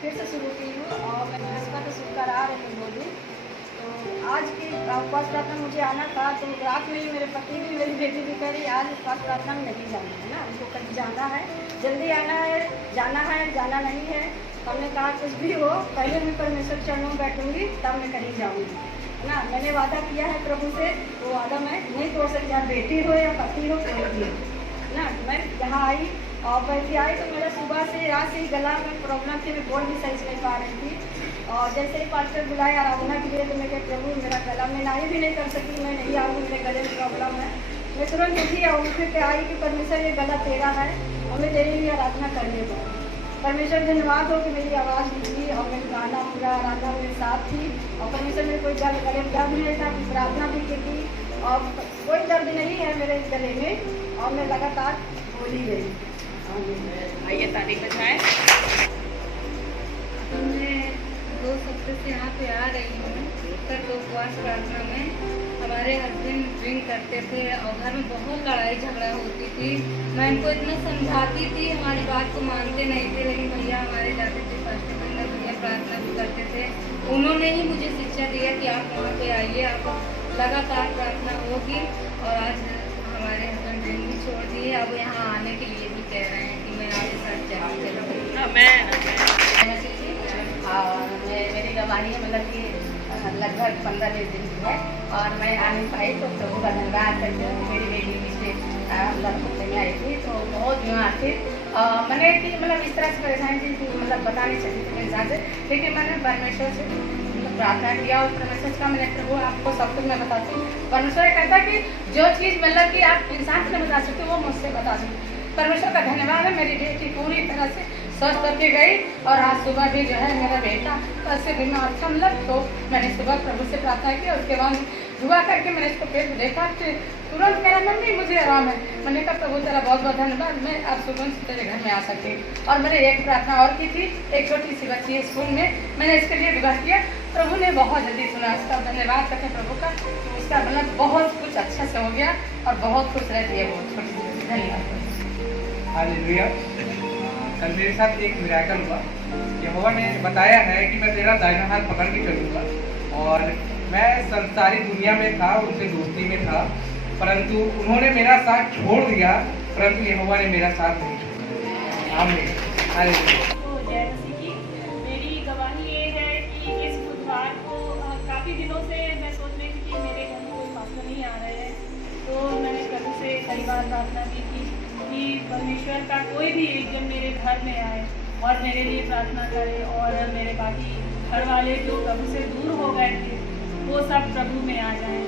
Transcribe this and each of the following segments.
फिर से शुरू की हूँ और मैं भाजपा का शुक्र आ रही हूँ बोली। तो आज की उपवास प्रार्थना मुझे आना था, तो रात में ही मेरे पति भी मेरी बेटी भी कह रही आज उपवास प्रार्थना में नहीं जाना है ना, हमको कहीं जाना है, जल्दी आना है, जाना नहीं है। हमने कहा कुछ भी हो पहले मैं परमेश्वर चरणों में बैठूंगी तब मैं कहीं जाऊँगी ना। मैंने वादा किया है प्रभु से, वो वादा मैं नहीं तोड़ सकती, या बेटी हो या पति हो कोई भी ना। मैं यहाँ आई और बैठी आई तो मेरा सुबह से रात से ही गला में प्रॉब्लम थी, मैं बोल भी सही से नहीं पा रही थी। और जैसे ही पास्टर बुलाए आराधना के लिए तो मैं कह प्रभु मेरा गला में नाई भी नहीं कर सकी, मैं नहीं आऊँ, मेरे गले में प्रॉब्लम है। मैं तुरंत उठी और उठ के आई कि परमेश्वर ये गला तेरा है और मैं तेरे लिए आराधना करने को। परमेश्वर धन्यवाद हो कि मेरी आवाज़ निकली और मेरे गाना पूरा आराधना मेरे साथ थी। और परमेश्वर मेरे कोई गले में दर्द नहीं था, प्रार्थना भी की और कोई दर्द नहीं है मेरे गले में और मैं लगातार बोली गई। आइए ताली बजाएं। मैं 2 हफ्ते से यहाँ पे आ रही हूँ उत्तर तो उपवास प्रार्थना में। हमारे हस्बैंड ड्रिंक करते थे और घर में बहुत लड़ाई झगड़ा होती थी। मैं इनको इतना समझाती थी, हमारी बात को मानते नहीं थे, लेकिन भैया हमारे जाते थे पास्टर भैया प्रार्थना भी करते थे। उन्होंने ही मुझे शिक्षा दिया कि आप वहाँ पे आइए, आप लगातार प्रार्थना होगी। और आज हमारे हस्बैंड ड्रिंक भी छोड़ दिए, अब यहाँ आने के लिए भी कह रहे हैं कि मैं आपके साथ चलूँगी। और मेरी गवाही है मतलब कि लगभग 15-20 दिन की है और मैं आ नहीं पाई, तो प्रभु का धन्यवाद करते हुए मेरी बेटी पिछले हफ्ते में आई थी तो बहुत बीमार थी। मैंने कि मतलब इस तरह से परेशानी थी कि मतलब बता नहीं सकती थी मेरे साथ से, लेकिन मैंने परमेश्वर से प्रार्थना किया और परमेश्वर का मैंने प्रभु आपको सब कुछ मैं बताती हूँ। परमेश्वर कहता है कि जो चीज़ मतलब कि आप इंसान से नहीं बता सकते वो मुझसे बता सकते। परमेश्वर का धन्यवाद है, मेरी बेटी पूरी तरह से स्वस्थ होके गई और आज सुबह भी जो है मेरा बेटा ऐसे बीमार था मतलब, तो मैंने सुबह प्रभु से प्रार्थना की और उसके बाद दुआ करके मैंने इसको पेट देखा तो तुरंत मेरा मम्मी मुझे आराम है। मैंने कहा प्रभु तेरा बहुत बहुत धन्यवाद, मैं अब सुबह से तेरे घर में आ सकती। और मैंने एक प्रार्थना और की थी, एक छोटी सी बच्ची है स्कूल में, मैंने इसके लिए दुआ किया, प्रभु ने बहुत जल्दी सुना। उसका धन्यवाद करते प्रभु का, उसका मतलब बहुत कुछ अच्छा से हो गया और बहुत खुश रहती है वो छोटी सी। धन्यवाद। हालेलुया। कल मेरे साथ एक मिराकल हुआ। यहोवा ने बताया है कि मैं तेरा दाहिना हाथ पकड़ के चलूँगा और मैं संसारी दुनिया में था, उनसे दोस्ती में था, परंतु उन्होंने मेरा साथ छोड़ दिया, परंतु यहोवा ने मेरा साथ नहीं छोड़ा। आमीन। हालेलुया। जय मसीह की। मेरी गवाही ये है कि इस बुधवार को काफ़ी दिनों से मैं सोच रही थी कि मेरे घर में कोई पास्टर नहीं आ रहे हैं, तो मैंने प्रभु से कई बार प्रार्थना की थी कि परमेश्वर का कोई भी एक जन मेरे घर में आए और मेरे लिए प्रार्थना करे और मेरे बाकी घर वाले जो प्रभु से दूर हो गए थे वो सब प्रभु में आ जाएं।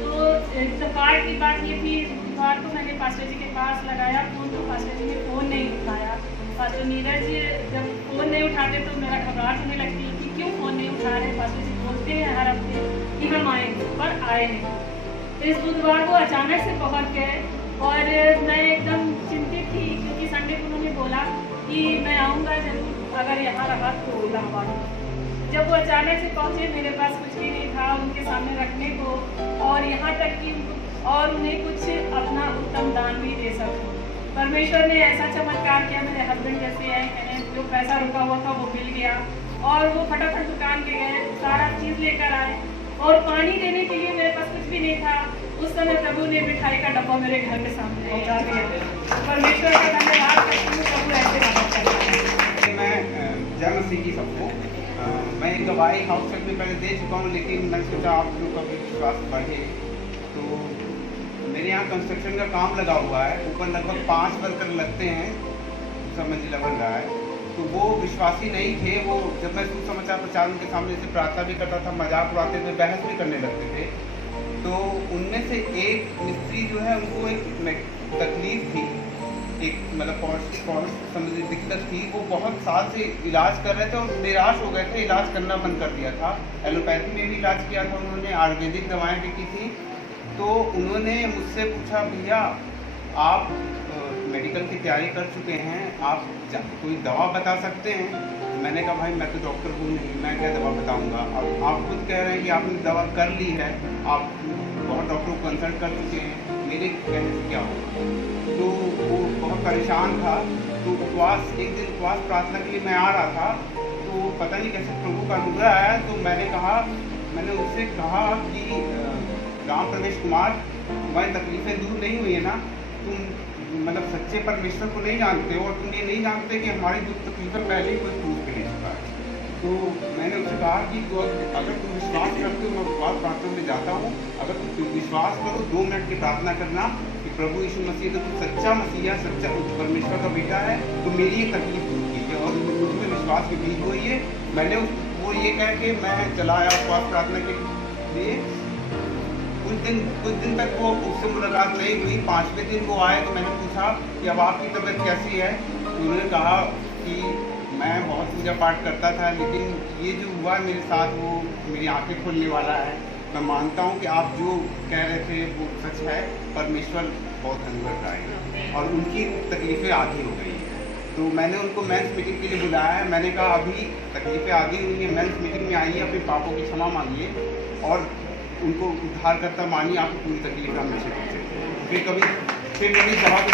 तो इत्तेफाक की बात ये थी, बुधवार को मैंने पास्टर जी के पास लगाया फ़ोन, तो पास्टर जी ने फ़ोन नहीं उठाया। पास्टर नीरज जब फ़ोन नहीं उठाते तो मेरा घबराहट होने लगती है कि क्यों फ़ोन नहीं उठा रहे। पास्टर जी बोलते हैं हर हफ्ते कि हम आएंगे, पर आए नहीं। तो इस बुधवार को अचानक से पहुँच गए और मैं एकदम चिंतित थी क्योंकि संडे को उन्होंने बोला कि मैं आऊँगा जरूर, अगर यहाँ रहा तो इलाहाबाद। जब वो अचानक से पहुँचे मेरे पास कुछ भी नहीं था उनके सामने रखने को, और यहाँ तक कि और उन्हें कुछ अपना उत्तम दान भी दे सकूँ। परमेश्वर ने ऐसा चमत्कार किया, मेरे हस्बैंड जैसे आए, मैंने जो पैसा रुका हुआ था वो मिल गया और वो फटाफट दुकान के गए, सारा चीज़ लेकर आए और पानी देने के लिए मेरे पास कुछ भी नहीं था। उस समय प्रभु ने मिठाई का डब्बा मेरे घर के सामने पहुंचा दिया। परमेश्वर का धन्यवाद करती हूँ, प्रभु ऐसे मदद करता है। मैं जय मसीह की सबको। मैं एक गवाही हाउस तक में पहले दे चुका हूँ, लेकिन मैं सोचा आप लोगों का भी विश्वास बढ़े। तो मेरे यहाँ कंस्ट्रक्शन का काम लगा हुआ है, ऊपर लगभग 5 वर्कर लगते हैं, दूसरा मंजिला बन रहा है। तो वो विश्वासी नहीं थे, वो जब मैं सुसमाचार प्रचार उनके सामने से प्रार्थना भी करता था, मजाक उड़ाते थे, बहस भी करने लगते थे। तो उनमें से एक मिस्त्री जो है उनको एक तकलीफ थी, एक मतलब समझ दिक्कत थी। वो बहुत साल से इलाज कर रहे थे और निराश हो गए थे, इलाज करना बंद कर दिया था। एलोपैथी में भी इलाज किया था उन्होंने, आयुर्वेदिक दवाएं भी की थी। तो उन्होंने मुझसे पूछा, भैया आप मेडिकल की तैयारी कर चुके हैं, आप कोई दवा बता सकते हैं? मैंने कहा भाई मैं तो डॉक्टर हूँ नहीं, मैं क्या दवा बताऊँगा। अब आप खुद कह रहे हैं कि आपने दवा कर ली है, आप बहुत डॉक्टर को कंसल्ट कर चुके हैं, मेरे कहने से क्या होगा। तो वो बहुत परेशान था। तो एक दिन उपवास प्रार्थना के लिए मैं आ रहा था, तो पता नहीं कैसे प्रभु का अनुग्रह आया। तो मैंने उससे कहा कि राम प्रवेश कुमार, तुम्हारी तकलीफें दूर नहीं हुई है ना, तुम मतलब सच्चे परमेश्वर को नहीं जानते हो और तुम ये नहीं जानते कि हमारी दुख तकलीफें पहले ही कोई क्रूस पे ले चुका है। तो मैंने उससे कहा कि अगर तुम विश्वास करते हो, मैं उपवास प्रार्थना में जाता हूँ, अगर तुम विश्वास करो 2 मिनट की प्रार्थना करना कि प्रभु यीशु मसीह तो तुम सच्चा मसीहा, सच्चा परमेश्वर का बेटा है, तो मेरी ये तकलीफ दूर कीजिए। और मुझमें विश्वास की बीज हुई है। मैंने वो ये कह के मैं चला आया उपवास प्रार्थना के लिए। कुछ दिन तक वो उससे मुलाकात नहीं हुई। 5वें दिन वो आए तो मैंने पूछा कि अब आपकी तबीयत कैसी है। उन्होंने कहा कि मैं बहुत पूजा पाठ करता था, लेकिन ये जो हुआ मेरे साथ वो मेरी आंखें खोलने वाला है। मैं मानता हूँ कि आप जो कह रहे थे वो सच है, परमेश्वर बहुत अनुग्रहकारी है और उनकी तकलीफ़ें आधी हो गई हैं। तो मैंने उनको मेंस मीटिंग के लिए बुलाया है। मैंने कहा अभी तकलीफ़ें आधी हुई हैं, मेंस मीटिंग में आइए, अपने पापों की क्षमा मांगिए और उनको उद्धारकर्ता मानिए, आपकी पूरी तकलीफ हमेशा फिर मेरी जवाब